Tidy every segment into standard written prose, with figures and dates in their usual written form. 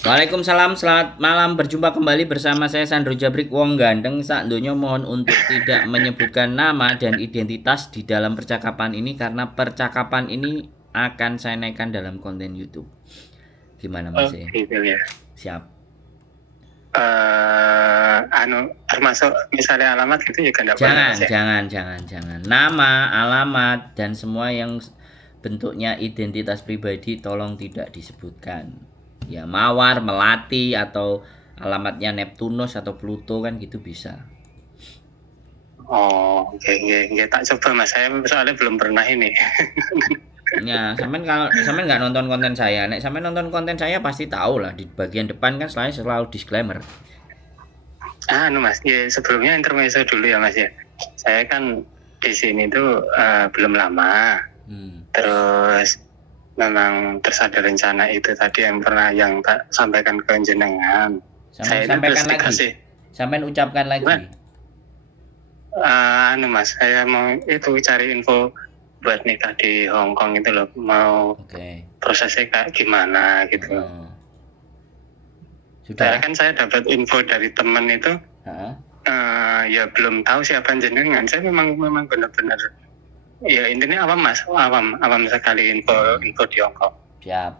Waalaikumsalam, selamat malam. Berjumpa kembali bersama saya Sandro Jabrik Wong Gandeng. Sak donya mohon untuk tidak menyebutkan nama dan identitas di dalam percakapan ini karena percakapan ini akan saya naikkan dalam konten YouTube. Gimana Mas? Oh, gitu ya. Siap. Termasuk misalnya alamat gitu juga nggak boleh Jangan, mas ya. jangan, jangan, jangan. Nama, alamat dan semua yang bentuknya identitas pribadi tolong tidak disebutkan. Ya, Mawar, Melati atau alamatnya Neptunus atau Pluto kan gitu bisa. Oh, oke, oke, tak coba mas. Saya soalnya belum pernah ini. Ya, sampean kalau sampean nggak nonton konten saya, nek sampean nonton konten saya pasti tahu lah di bagian depan kan selalu disclaimer. Mas, ya sebelumnya intermezzo dulu ya mas ya. Saya kan di sini tuh belum lama. Hmm. Terus memang terus ada rencana itu tadi yang pernah yang tak sampaikan ke jenengan. Sampean Saya itu terus sampaikan lagi. dikasih. Sampean ucapkan lagi. Mas, saya mau itu cari info buat nikah di Hong Kong itu loh, mau Oke. prosesnya kayak gimana gitu. Saya Sudah? kan saya dapat info dari teman itu, Heeh. ya belum tahu siapa jenengan. Saya memang benar-benar, ya intinya awam mas, awam sekali info di Hong Kong. Siap.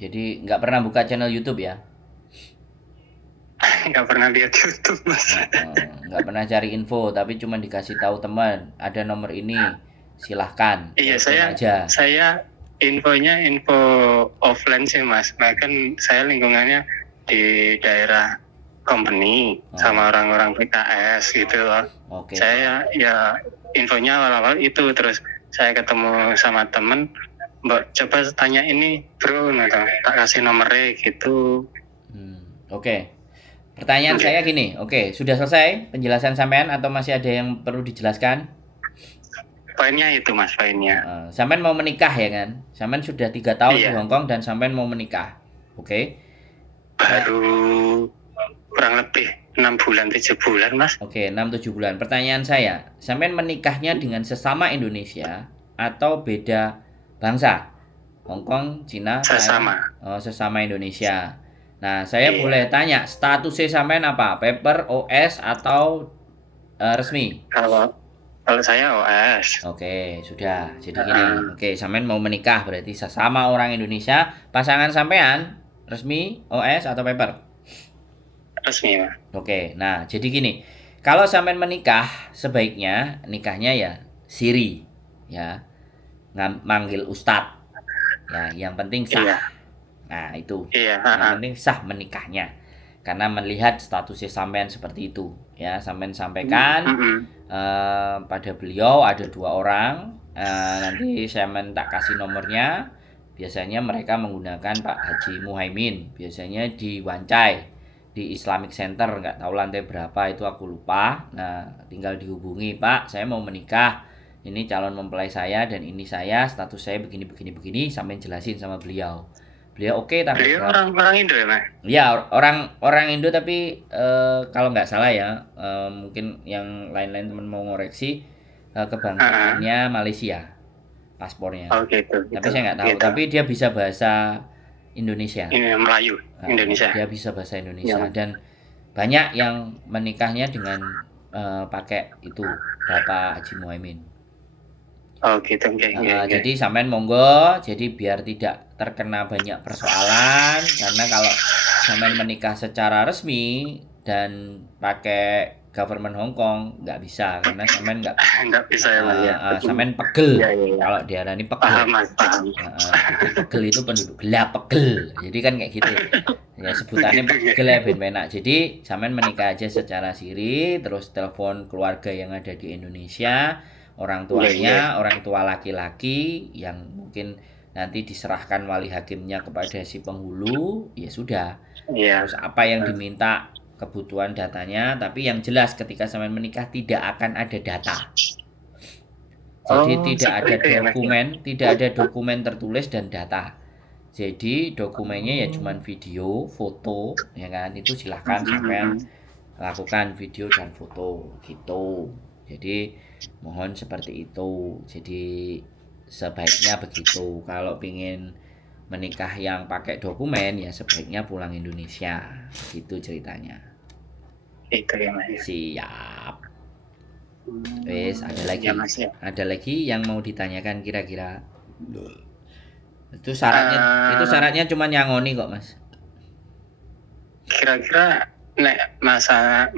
Jadi nggak pernah buka channel YouTube ya? Nggak pernah lihat YouTube mas. Nggak pernah cari info, tapi cuma dikasih tahu teman ada nomor ini, silahkan Iya, telepon aja. saya infonya info offline sih mas. Bahkan saya lingkungannya di daerah company sama orang-orang PKS gitu loh. Oke. Saya ya infonya awal-awal itu, terus saya ketemu sama temen, mbak coba tanya ini bro, nah, tak kasih nomornya gitu. Oke. Pertanyaan Oke. saya gini, oke, sudah selesai penjelasan sampean atau masih ada yang perlu dijelaskan? Poinnya itu mas, poinnya. Sampean mau menikah ya kan? Sampean sudah 3 tahun di Iya, Hong Kong dan sampean mau menikah, oke? baru kurang lebih 6 bulan 7 bulan mas. Oke, 6-7 bulan. Pertanyaan saya, sampean menikahnya dengan sesama Indonesia atau beda bangsa? Hong Kong, Cina, Thailand, Sesama. sesama Indonesia. Nah, saya boleh Iya. tanya, statusnya sampean apa? Paper, OS, atau resmi? Kalau kalau saya OS. Oke, sudah. Jadi gini, oke, sampean mau menikah berarti sesama orang Indonesia, pasangan sampean resmi, OS, atau paper? Resmi mas. Oke, nah jadi gini, kalau sampean menikah sebaiknya nikahnya ya siri, ya manggil ustadz, ya yang penting sah. Iya. Nah itu, Iya. yang penting sah menikahnya, karena melihat statusnya sampean seperti itu, ya sampean sampaikan pada beliau ada 2 orang, nanti saya minta kasih nomornya. Biasanya mereka menggunakan Pak Haji Muhaimin, biasanya di Wancai di Islamic Center, nggak tahu lantai berapa itu aku lupa. Nah tinggal dihubungi, Pak saya mau menikah, ini calon mempelai saya dan ini saya, status saya begini begini begini, sampai jelasin sama beliau. Beliau oke tanggal Beliau berapa. orang Indo ya mas. Ya orang Indo tapi kalau nggak salah ya, mungkin yang lain-lain teman mau ngoreksi, kebangsaannya Malaysia paspornya. Oh gitu Tapi gitu saya nggak tahu. gitu. Tapi dia bisa bahasa Indonesia. Ini Melayu Indonesia. Dia bisa bahasa Ya. Indonesia dan banyak yang menikahnya dengan pakai itu Bapak Haji Muhaimin. Oh gitu. Okay. Jadi sampean monggo, jadi biar tidak terkena banyak persoalan, karena kalau sampean menikah secara resmi dan pakai government Hong Kong nggak bisa, karena sampean Nggak bisa ya mas ya. sampean pegel, Iya. kalau diarani pegel. Paham mas, paham. Jadi pegel itu penduduk gelap, pegel. Jadi kan kayak gitu. Ya sebutannya pegel ya ben penak. Jadi sampean menikah aja secara siri, terus telepon keluarga yang ada di Indonesia, orang tuanya, orang tua laki-laki yang mungkin nanti diserahkan wali hakimnya kepada si penghulu, ya sudah. Iya. Terus apa yang diminta, kebutuhan datanya, tapi yang jelas ketika sampean menikah tidak akan ada data. Jadi tidak ada dokumen tertulis dan data. Jadi dokumennya ya cuman video, foto, ya kan? Itu silahkan sampean lakukan video dan foto gitu. Jadi mohon seperti itu. Jadi sebaiknya begitu. Kalau pingin menikah yang pakai dokumen ya sebaiknya pulang Indonesia. Gitu ceritanya. Itu ya Mas. Siap. Wes, ada lagi. Ya, Mas, ya. Ada lagi yang mau ditanyakan kira-kira? Itu syaratnya cuma nyangoni kok, Mas. Kira-kira nek masa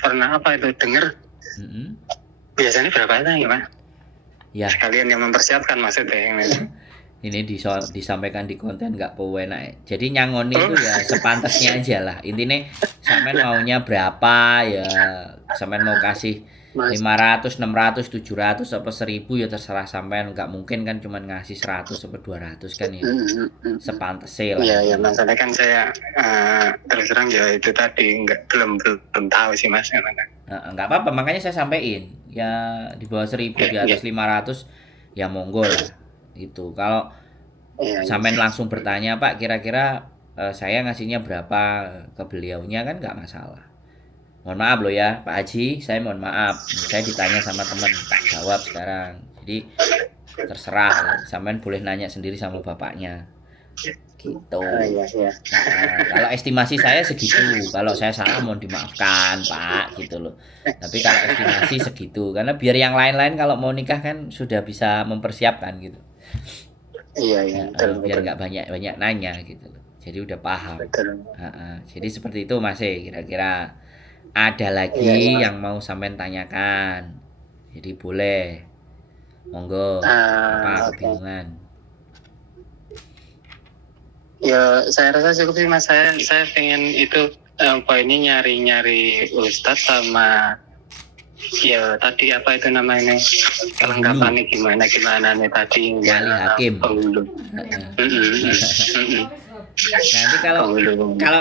pernah apa itu dengar biasanya berapa itu ya Mas? Ya. Sekalian yang mempersiapkan maksudnya ini disampaikan di konten nggak enak. Jadi nyangoni itu ya sepantasnya aja lah. Intinya sampean maunya berapa ya, sampean mau kasih 500, 600, 700 apa 1000 ya terserah sampean. Nggak mungkin kan cuma ngasih 100 atau 200 kan ya. Sepantasnya lah. Iya, masalahnya kan saya terus terang ya itu tadi belum tahu sih Mas. Nggak apa-apa, makanya saya sampein ya di bawah 1000 di atas 500 ya monggo lah. Itu kalau sampean langsung bertanya Pak kira-kira saya ngasihnya berapa ke beliaunya kan nggak masalah. Mohon maaf loh ya Pak Haji, saya mohon maaf saya ditanya sama teman tak jawab sekarang, jadi terserah sampean boleh nanya sendiri sama bapaknya gitu. Nah, kalau estimasi saya segitu, kalau saya salah mohon dimaafkan Pak gitu loh, tapi kalau estimasi segitu karena biar yang lain-lain kalau mau nikah kan sudah bisa mempersiapkan gitu. Iya. Biar nggak banyak nanya gitu loh. Jadi udah paham. Jadi seperti itu Mas. Kira-kira ada lagi yang mau sampean tanyakan. Jadi boleh. Monggo. Apa kebingungan? Ya saya rasa cukup sih Mas. Saya pengen itu poinnya nyari Ustadz sama ya tadi apa itu namanya kelengkapannya gimana nih tadi wali hakim. Nanti kalau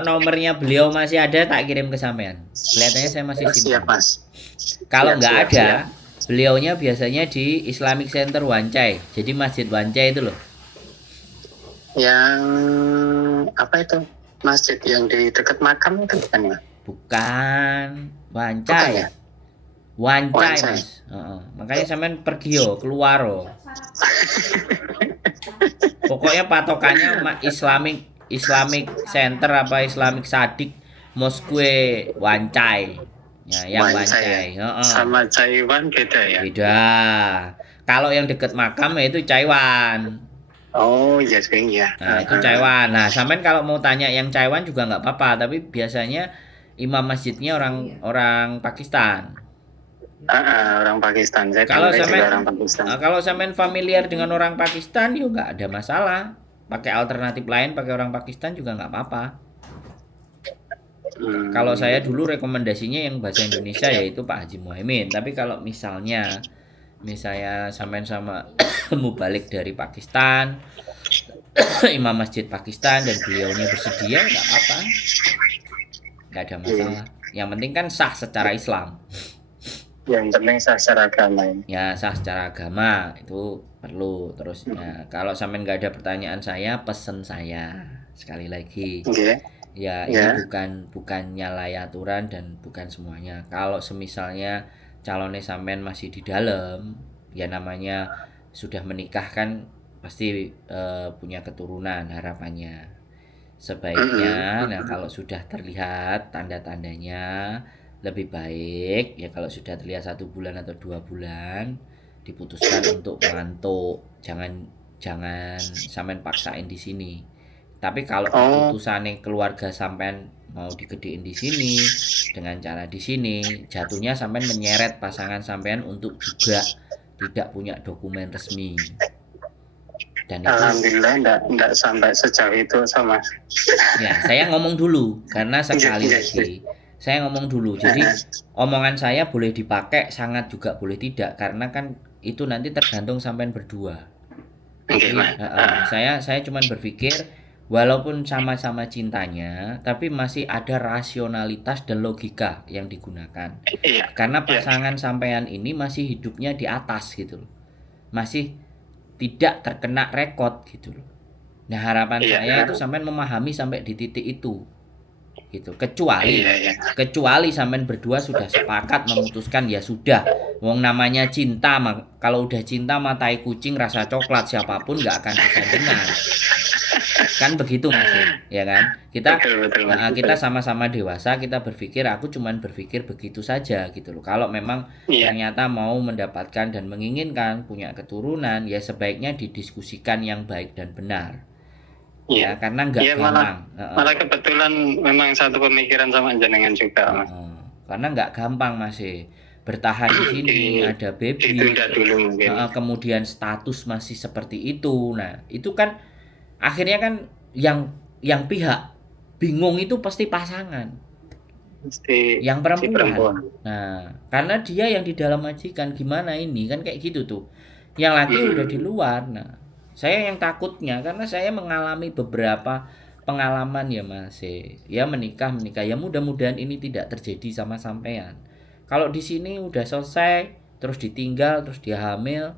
nomornya beliau masih ada tak kirim ke sampean. Kelihatannya saya masih simpan. Siap, Mas. Kalau nggak ada, beliaunya biasanya di Islamic Center Wancai. Jadi Masjid Wancai itu loh. Yang apa itu? Masjid yang di dekat makam itu bukan ya? Bukan, Wancai. Ya? Wancai Mas. Makanya sampean pergi yo keluar yo. Pokoknya patokannya Islamic Center apa Islamic Sadik Mosque Wancai. Ya, yang Wancai. Sama Caiwan beda ya? Beda. Kalau yang dekat makam itu Caiwan. Oh iya sering ya. Nah itu Caiwan. Nah sampean kalau mau tanya yang Caiwan juga nggak apa-apa. Tapi biasanya imam masjidnya orang Pakistan. Orang Pakistan. Saya orang Pakistan. Kalau sampean familiar dengan orang Pakistan, ya nggak ada masalah. Pakai alternatif lain, pakai orang Pakistan juga nggak apa-apa. Kalau saya dulu rekomendasinya yang bahasa Indonesia yaitu Pak Haji Muhaimin. Tapi kalau misalnya sampean sama mubalik dari Pakistan, imam masjid Pakistan dan beliaunya bersedia, nggak apa-apa. Nggak ada masalah. Yang penting kan sah secara Islam. Yang penting sah secara agama. Ya sah secara agama itu perlu terus. Ya, kalau sampean nggak ada pertanyaan saya, pesen saya sekali lagi. Ya ini bukan nyalai aturan dan bukan semuanya. Kalau semisalnya calonnya sampean masih di dalam, ya namanya sudah menikah kan pasti punya keturunan harapannya. Sebaiknya, nah kalau sudah terlihat tanda-tandanya lebih baik ya kalau sudah terlihat 1 bulan atau 2 bulan diputuskan untuk merantau. Jangan sampean paksain di sini. Tapi kalau keputusannya keluarga sampean mau digedein di sini dengan cara di sini, jatuhnya sampean menyeret pasangan sampean untuk juga tidak punya dokumen resmi. Dan itu, alhamdulillah enggak sampai sejauh itu sama. Ya, saya ngomong dulu karena sekali lagi saya ngomong dulu. Jadi omongan saya boleh dipakai, sangat juga boleh tidak karena kan itu nanti tergantung sampean berdua. Jadi saya cuma berpikir walaupun sama-sama cintanya, tapi masih ada rasionalitas dan logika yang digunakan. Karena pasangan sampean ini masih hidupnya di atas gitu loh. Masih tidak terkena rekod gitu loh. Nah, harapan saya itu sampean memahami sampai di titik itu. Gitu. Kecuali sampean berdua sudah sepakat memutuskan ya sudah. Wong namanya cinta, kalau udah cinta matai kucing rasa coklat siapapun nggak akan bisa dengar. Kan begitu Mas ya kan? Betul, Mas. Kita sama-sama dewasa, kita berpikir aku cuman berpikir begitu saja gitu loh. Kalau memang Iya, ternyata mau mendapatkan dan menginginkan punya keturunan, ya sebaiknya didiskusikan yang baik dan benar. iya. Ya, karena nggak Iya, gampang. malah kebetulan memang satu pemikiran sama jenengan juga, Mas. Karena nggak gampang masih bertahan di sini, ada baby, Ditunda dulu mungkin. kemudian status masih seperti itu. Nah, itu kan akhirnya kan yang pihak bingung itu pasti pasangan, Mesti yang si perempuan. perempuan. Nah, karena dia yang di dalam majikan, gimana ini kan kayak gitu tuh. Yang laki udah di luar. Nah, saya yang takutnya karena saya mengalami beberapa pengalaman ya Mas. Ya menikah ya mudah-mudahan ini tidak terjadi sama sampean. Kalau di sini udah selesai terus ditinggal, terus dia hamil,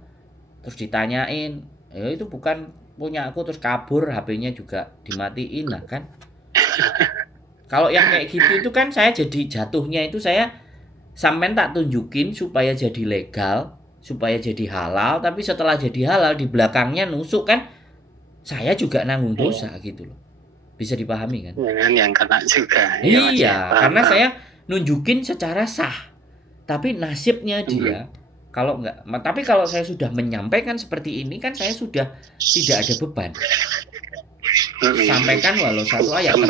terus ditanyain, ya itu bukan punya aku, terus kabur, HP-nya juga dimatiin lah kan. Kalau yang kayak gitu itu kan saya jadi jatuhnya itu saya sampean tak tunjukin supaya jadi legal, supaya jadi halal, tapi setelah jadi halal di belakangnya nusuk kan saya juga nanggung dosa gitu loh. Bisa dipahami kan? Jangan yang kena juga. Iya, karena saya nunjukin secara sah. Tapi nasibnya dia kalau enggak, tapi kalau saya sudah menyampaikan seperti ini kan saya sudah tidak ada beban. Sampaikan walau satu ayat,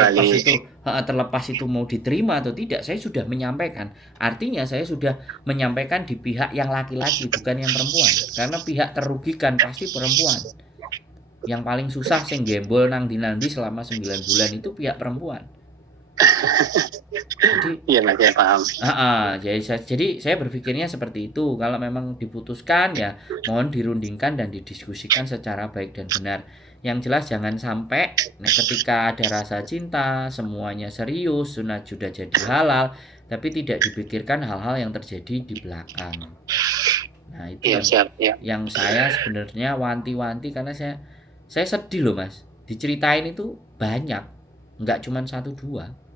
terlepas itu mau diterima atau tidak, saya sudah menyampaikan. Artinya saya sudah menyampaikan di pihak yang laki-laki, bukan yang perempuan. Karena pihak terugikan pasti perempuan. Yang paling susah sing gembol nang dinandi selama 9 bulan itu pihak perempuan. Jadi iya Mas, ya paham. Jadi saya berpikirnya seperti itu. Kalau memang diputuskan ya mohon dirundingkan dan didiskusikan secara baik dan benar. Yang jelas jangan sampai ketika ada rasa cinta semuanya serius, sudah jadi halal, tapi tidak dipikirkan hal-hal yang terjadi di belakang. Nah itu yang saya sebenarnya wanti-wanti karena saya sedih loh Mas. Diceritain itu banyak, nggak cuma 1-2.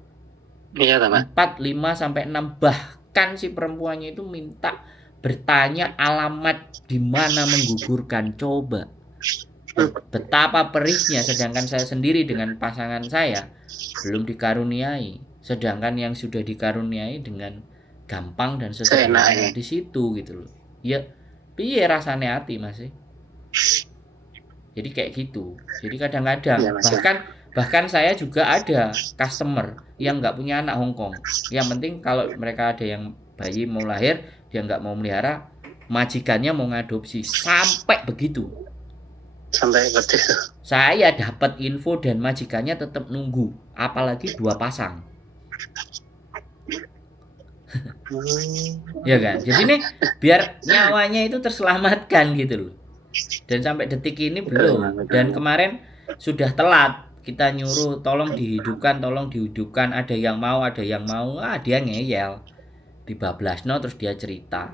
Iya, 4, 5 sampai 6 bahkan si perempuannya itu minta bertanya alamat di mana menggugurkan. Coba betapa perihnya, sedangkan saya sendiri dengan pasangan saya belum dikaruniai, sedangkan yang sudah dikaruniai dengan gampang dan sesederhana di situ gitu loh. Ya piye rasane hati Mas. Jadi kayak gitu. Jadi kadang-kadang bahkan saya juga ada customer yang nggak punya anak Hongkong. Yang penting kalau mereka ada yang bayi mau lahir, dia nggak mau melihara, majikannya mau ngadopsi. Sampai begitu. Saya dapat info dan majikannya tetap nunggu, apalagi 2 pasang. Ya kan? Jadi nih biar nyawanya itu terselamatkan gitu loh. Dan sampai detik ini belum. Dan kemarin sudah telat. Kita nyuruh tolong dihidupkan, ada yang mau, dia ngeyel. Dibablasno terus dia cerita.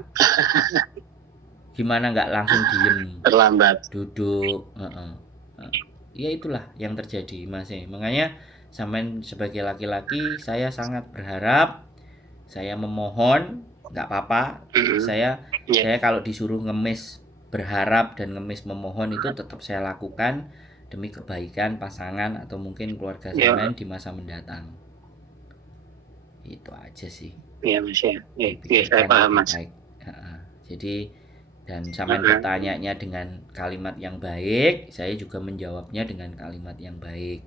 Gimana nggak langsung diem, terlambat duduk. Ya itulah yang terjadi Mas. Makanya sampean sebagai laki-laki saya sangat berharap, saya memohon, nggak apa-apa. Saya kalau disuruh ngemis berharap dan ngemis memohon itu tetap saya lakukan demi kebaikan pasangan atau mungkin keluarga sampean di masa mendatang. Itu aja sih. Iya Mas ya. Saya paham Mas. Jadi dan sampean bertanyanya dengan kalimat yang baik, saya juga menjawabnya dengan kalimat yang baik.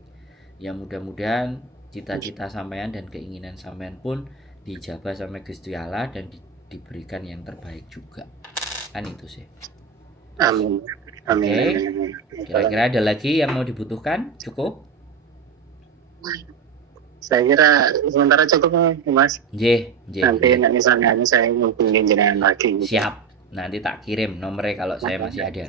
Ya mudah-mudahan cita-cita sampean dan keinginan sampean pun dijabah sama Gusti Allah dan diberikan yang terbaik juga. Kan itu sih. Amin. Oke. Kira-kira ada lagi yang mau dibutuhkan? Cukup? Saya kira sementara cukup Mas. Nanti misalnya saya hubungin jenengan lagi. Siap. Nanti tak kirim nomornya kalau saya masih ada.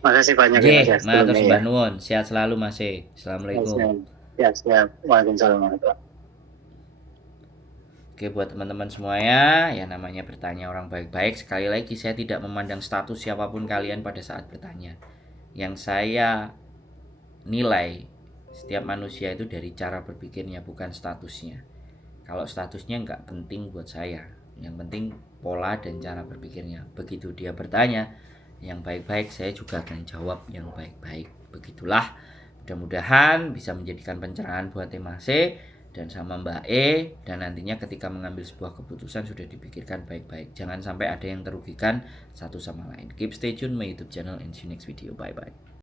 Makasih banyak ya Mas. Matur sembah nuwun. Sehat selalu Mas. Assalamualaikum. Siap. Waalaikumsalam. Oke, buat teman-teman semuanya, ya namanya bertanya orang baik-baik. Sekali lagi saya tidak memandang status siapapun kalian pada saat bertanya. Yang saya nilai setiap manusia itu dari cara berpikirnya, bukan statusnya. Kalau statusnya nggak penting buat saya. Yang penting pola dan cara berpikirnya. Begitu dia bertanya yang baik-baik, saya juga akan jawab yang baik-baik. begitulah. Mudah-mudahan bisa menjadikan pencerahan buat Temase dan sama Mbak E, dan nantinya ketika mengambil sebuah keputusan sudah dipikirkan baik-baik. Jangan sampai ada yang terugikan satu sama lain. Keep stay tune my YouTube channel and see you next video. Bye bye.